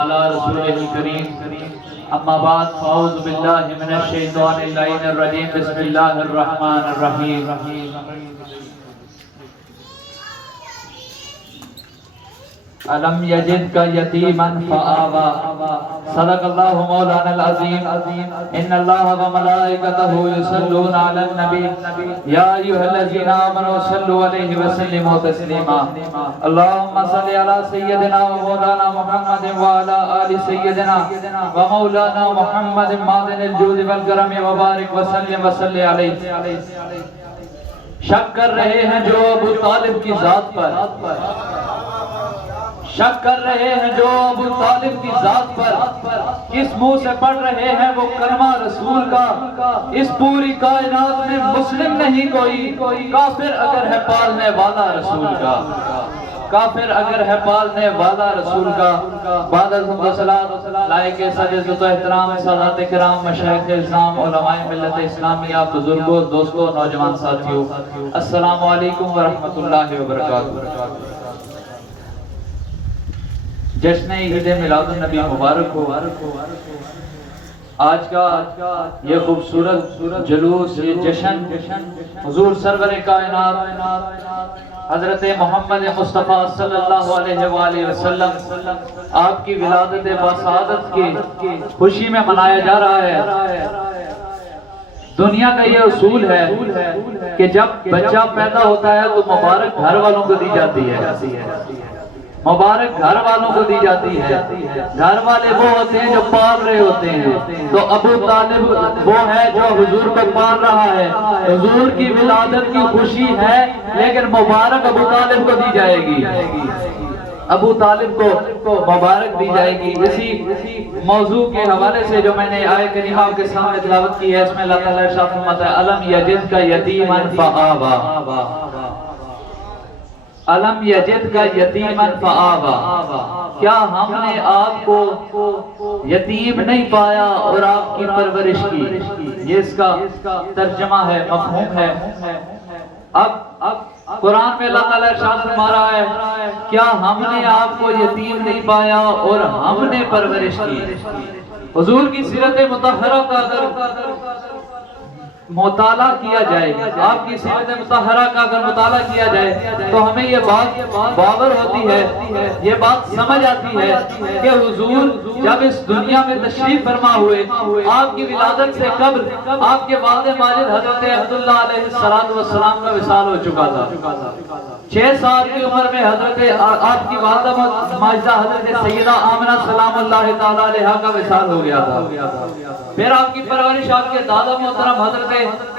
على رسوله الكريم اما بعد فاعوذ بالله من الشيطان اللعين الرجيم بسم الله الرحمن الرحيم ألم يجدك يتيما فآوى صدق الله مولانا العظيم إن الله وملائكته يصلون على النبي يا أيها الذين آمنوا صلوا عليه وسلموا تسليما اللهم صل على سيدنا ومولانا محمد وعلى آل سيدنا ومولانا محمد معدن الجود والكرم وبارك وسلم وصل عليه شک کر رہے ہیں جو ابو طالب کی ذات پر شک کر رہے ہیں جو ابو طالب کی ذات پر کس منہ سے پڑھ رہے ہیں وہ کلمہ رسول کا اس پوری کائنات میں مسلم نہیں کوئی کافر اگر ہے پالنے والا رسول کا کافر اگر ہے پالنے والا رسول کا بعد از صلاۃ لائق سجدۃ و احترام سادات کرام مشائخ اسلام علماء ملت اسلامیہ بزرگوں دوستوں نوجوان ساتھیوں السلام علیکم ورحمۃ اللہ وبرکاتہ جشن عید میلاد النبی مبارک ہو آج کا یہ خوبصورت جلوس یہ جشن حضور سرور کائنات حضرت محمد مصطفیٰ صلی اللہ علیہ وآلہ وسلم آپ کی ولادت بسعادت کی خوشی میں منایا جا رہا ہے دنیا کا یہ اصول ہے کہ جب بچہ پیدا ہوتا ہے تو مبارک گھر والوں کو دی جاتی ہے مبارک گھر والوں کو دی جاتی ہے گھر والے وہ ہوتے ہیں جو پال رہے ہوتے ہیں تو ابو طالب وہ ہے جو حضور کو پال رہا ہے حضور کی ولادت کی خوشی ہے لیکن مبارک ابو طالب کو دی جائے گی ابو طالب کو مبارک دی جائے گی اسی موضوع کے حوالے سے جو میں نے آیہ کریمہ کے سامنے تلاوت کی ہے اس میں اللہ تعالیٰ ارشاد فرماتا ہے الم یجدک یتیما فآوی الم یجدک یتیما فآوی کیا ہم نے آپ کو یتیم نہیں پایا اور آپ کی پرورش کی یہ اس کا ترجمہ ہے مفہوم ہے اب قرآن میں اللہ تعالیٰ ارشاد فرما رہا ہے کیا ہم نے آپ کو یتیم نہیں پایا اور ہم نے پرورش کی حضور کی سیرت مطہرہ کا اگر مطالعہ کیا جائے آپ کی سیرت مطہرہ کا اگر مطالعہ کیا جائے تو ہمیں یہ بات باور ہوتی ہے یہ بات سمجھ آتی ہے کہ حضور جب اس دنیا میں تشریف فرما ہوئے آپ کی ولادت سے قبل آپ کے والد ماجد حضرت عبداللہ علیہ السلام کا وصال ہو چکا تھا 6 سال کی عمر میں حضرت آپ کی والدہ ماجدہ حضرت سیدہ آمنہ سلام اللہ تعالیٰ علیہ کا وصال ہو گیا تھا پھر آپ کی پرورش آپ کے دادا محترم حضرت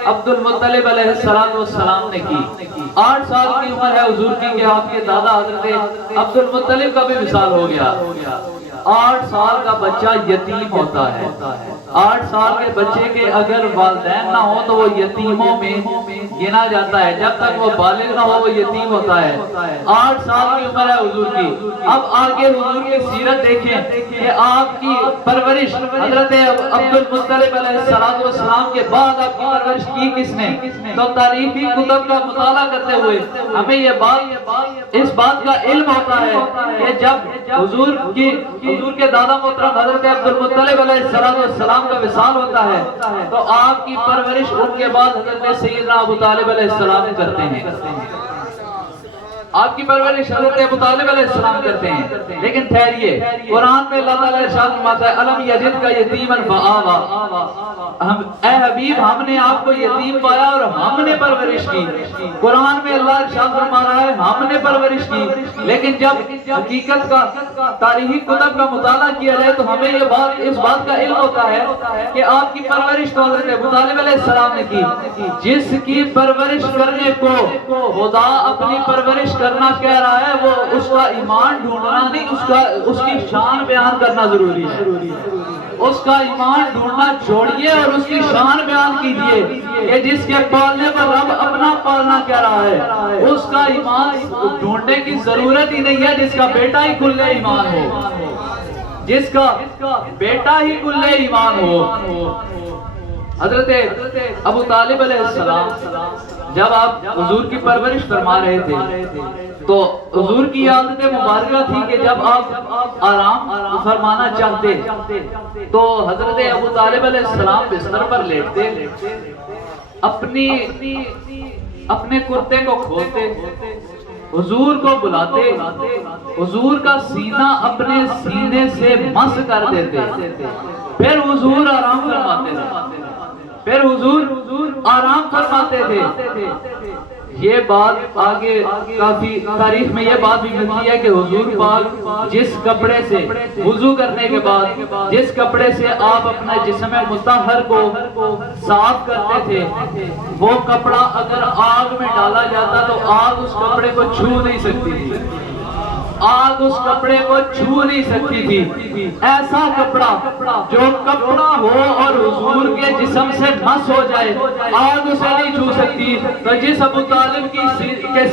عبد المطلب علیہ السلام نے کی 8 سال کی عمر ہے حضور کی کہ آپ کے دادا حضرت عبد المطلب کا بھی وصال ہو گیا 8 سال کا بچہ یتیم ہوتا ہے 8 سال کے بچے کے اگر والدین نہ ہو تو وہ یتیموں میں گنا جاتا ہے جب تک وہ بالغ نہ ہو وہ یتیم ہوتا ہے 8 سال کی عمر ہے حضور کی اب آگے حضور کی سیرت دیکھیں کہ آپ کی پرورش حضرت عبد المطلب علیہ السلام کے بعد آپ کی پرورش کی کس نے تو تاریخی کتب کا مطالعہ کرتے ہوئے ہمیں یہ اس بات کا علم ہوتا ہے کہ جب حضور کے دادا محترم حضرت عبد المطلب علیہ السلام کا وصال ہوتا ہے تو آپ کی پرورش ان کے بعد حضرت سیدنا ابو طالب علیہ السلام کرتے ہیں آپ کی پرورش حضرت ابو طالب علیہ السلام کرتے ہیں لیکن ٹھہریے قرآن میں اللہ تعالیٰ ارشاد فرماتا ہے الم یجدک یتیما فآوی اے حبیب ہم نے آپ کو یتیم پایا اور ہم نے پرورش کی قرآن میں اللہ ارشاد فرما رہا ہے ہم نے پرورش کی لیکن جب حقیقت کا تاریخی کتب کا مطالعہ کیا جائے تو ہمیں اس بات کا علم ہوتا ہے کہ آپ کی پرورش تو حضرت ابو طالب علیہ السلام نے کی جس کی پرورش کرنے کو خدا اپنی پرورش کرنا کہہ رہا ہے وہ اس کا ایمان ڈھونڈنا نہیں اس کی شان بیان کرنا ضروری ہے اس کا ایمان ڈھونڈنا چھوڑیے اور اس کی شان بیان کیجئے کہ جس کے پالنے پر رب اپنا پالنا کہہ رہا ہے اس کا ایمان ڈھونڈنے کی ضرورت ہی نہیں ہے جس کا بیٹا ہی کلے ایمان ہو جس کا بیٹا ہی کلے ایمان ہو حضرت ابو طالب علیہ السلام جب آپ حضور کی پرورش فرما رہے تھے تو حضور کی عادت مبارکہ تھی کہ جب آپ آرام فرمانا چاہتے تو حضرت ابو طالب علیہ السلام بستر پر لیٹتے، اپنے کرتے کو کھولتے، حضور کو بلاتے، حضور کا سینہ اپنے سینے سے مس کر دیتے، پھر حضور آرام فرماتے تھے۔ یہ بات آگے کافی تاریخ میں یہ بات بھی ملتی ہے کہ حضور پاک جس کپڑے سے وضو کرنے کے بعد جس کپڑے سے آپ اپنا جسم مطہر کو صاف کرتے تھے، وہ کپڑا اگر آگ میں ڈالا جاتا تو آگ اس کپڑے کو چھو نہیں سکتی تھی، آگ اس کپڑے کو چھو نہیں سکتی تھی۔ ایسا کپڑا جو کپڑا ہو اور حضور کے جسم سے مس ہو جائے، آگ اسے نہیں چھو سکتی۔ تو جس ابو طالب کے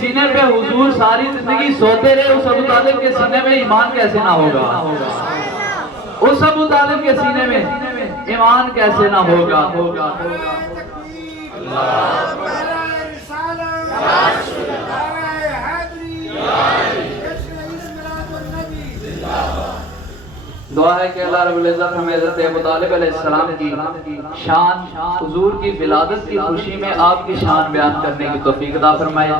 سینے پہ حضور ساری زندگی سوتے رہے، اس ابو طالب کے سینے میں ایمان کیسے نہ ہوگا؟ اس ابو طالب کے سینے میں ایمان کیسے نہ ہوگا؟ دعا ہے کہ اللہ رب العزت ہمیں حضرت ابو طالب علیہ السلام کی شان، حضور کی ولادت کی خوشی میں آپ کی شان بیان کرنے کی توفیق عطا فرمائے،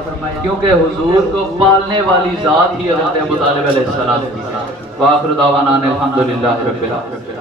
کیونکہ حضور کو پالنے والی ذات ہی حضرت ابو طالب علیہ السلام کی۔ وآخر دعوانا الحمدللہ رب العالمین۔